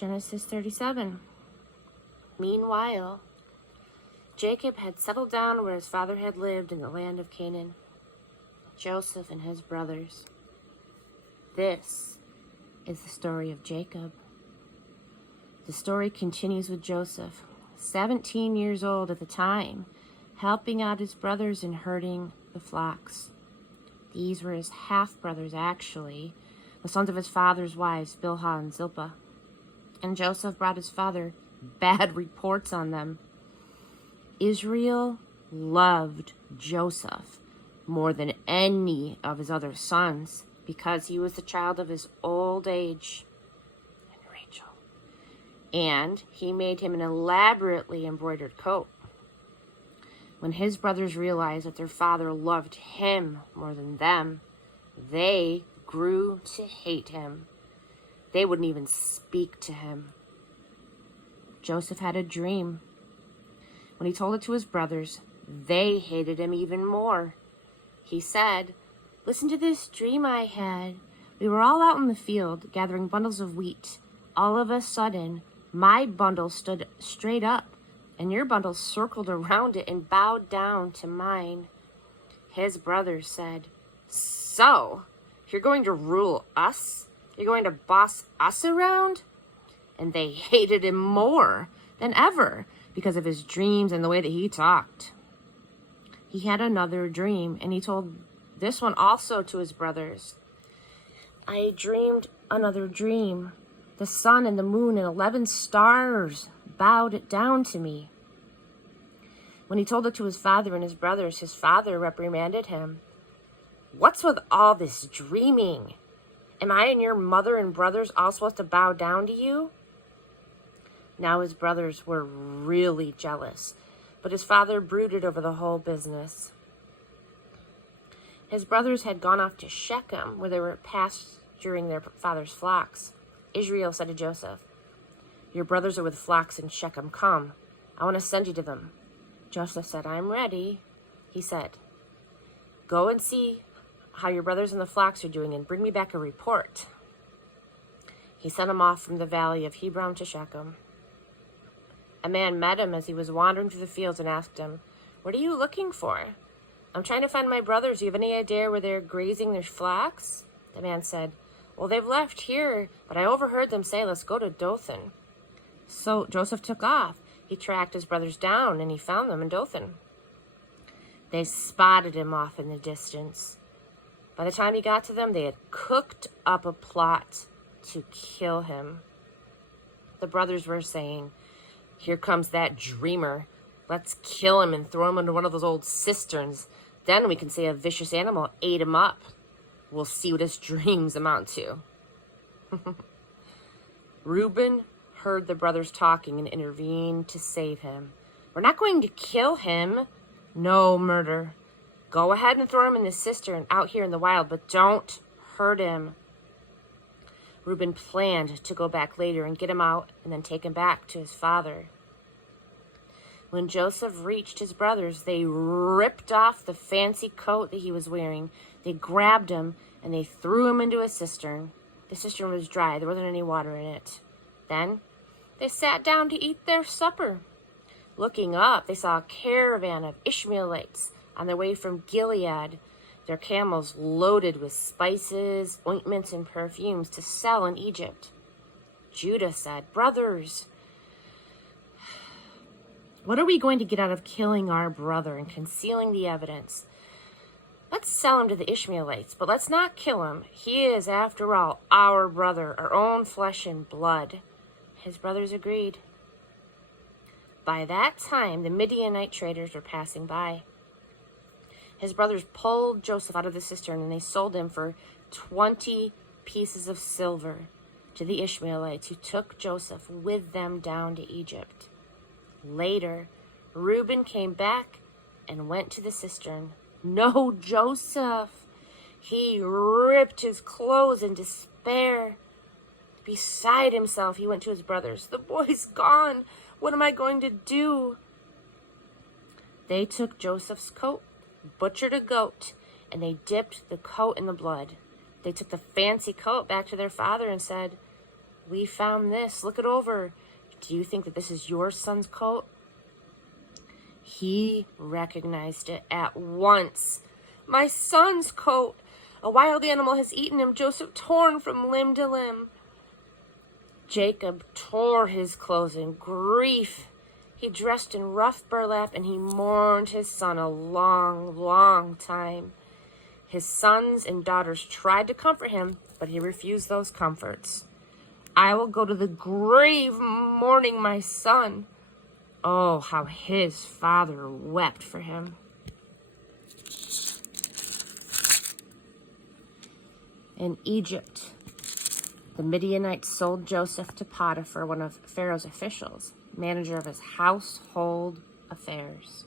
Genesis 37. Meanwhile, Jacob had settled down where his father had lived in the land of Canaan. Joseph and his brothers. This is the story of Jacob. The story continues with Joseph, 17 years old at the time, helping out his brothers in herding the flocks. These were his half-brothers, actually, the sons of his father's wives, Bilhah and Zilpah. And Joseph brought his father bad reports on them. Israel loved Joseph more than any of his other sons because he was the child of his old age. And Rachel. And he made him an elaborately embroidered coat. When his brothers realized that their father loved him more than them, they grew to hate him. They wouldn't even speak to him. Joseph had a dream. When he told it to his brothers, they hated him even more. He said, "Listen to this dream I had. We were all out in the field gathering bundles of wheat. All of a sudden, my bundle stood straight up, and your bundle circled around it and bowed down to mine." His brothers said, "So, you're going to rule us? You're going to boss us around?" And they hated him more than ever because of his dreams and the way that he talked. He had another dream, and he told this one also to his brothers. "I dreamed another dream. The sun and the moon and 11 stars bowed down to me." When he told it to his father and his brothers, his father reprimanded him. "What's with all this dreaming? Am I and your mother and brothers all supposed to bow down to you?" Now his brothers were really jealous, but his father brooded over the whole business. His brothers had gone off to Shechem, where they were pasturing their father's flocks. Israel said to Joseph, "Your brothers are with flocks in Shechem. Come, I want to send you to them." Joseph said, "I'm ready." He said, "Go and see how your brothers and the flocks are doing and bring me back a report." He sent him off from the valley of Hebron to Shechem. A man met him as he was wandering through the fields and asked him, "What are you looking for?" "I'm trying to find my brothers. Do you have any idea where they're grazing their flocks?" The man said, "Well, they've left here, but I overheard them say, 'Let's go to Dothan.'" So Joseph took off. He tracked his brothers down, and he found them in Dothan. They spotted him off in the distance. By the time he got to them, they had cooked up a plot to kill him. The brothers were saying, "Here comes that dreamer. Let's kill him and throw him into one of those old cisterns. Then we can say a vicious animal ate him up. We'll see what his dreams amount to." Reuben heard the brothers talking and intervened to save him. "We're not going to kill him. No murder. Go ahead and throw him in the cistern out here in the wild, but don't hurt him." Reuben planned to go back later and get him out and then take him back to his father. When Joseph reached his brothers, they ripped off the fancy coat that he was wearing. They grabbed him and they threw him into a cistern. The cistern was dry. There wasn't any water in it. Then they sat down to eat their supper. Looking up, they saw a caravan of Ishmaelites on their way from Gilead, their camels loaded with spices, ointments, and perfumes to sell in Egypt. Judah said, "Brothers, what are we going to get out of killing our brother and concealing the evidence? Let's sell him to the Ishmaelites, but let's not kill him. He is, after all, our brother, our own flesh and blood." His brothers agreed. By that time, the Midianite traders were passing by. His brothers pulled Joseph out of the cistern, and they sold him for 20 pieces of silver to the Ishmaelites, who took Joseph with them down to Egypt. Later, Reuben came back and went to the cistern. No Joseph! He ripped his clothes in despair. Beside himself, he went to his brothers. "The boy's gone. What am I going to do?" They took Joseph's coat, butchered a goat, and they dipped the coat in the blood. They took the fancy coat back to their father and said, "We found this. Look it over. Do you think that this is your son's coat?" He recognized it at once. "My son's coat! A wild animal has eaten him," Joseph torn from limb to limb. Jacob tore his clothes in grief. He dressed in rough burlap, and he mourned his son a long, long time. His sons and daughters tried to comfort him, but he refused those comforts. "I will go to the grave mourning my son." Oh, how his father wept for him. In Egypt, the Midianites sold Joseph to Potiphar, one of Pharaoh's officials, manager of his household affairs.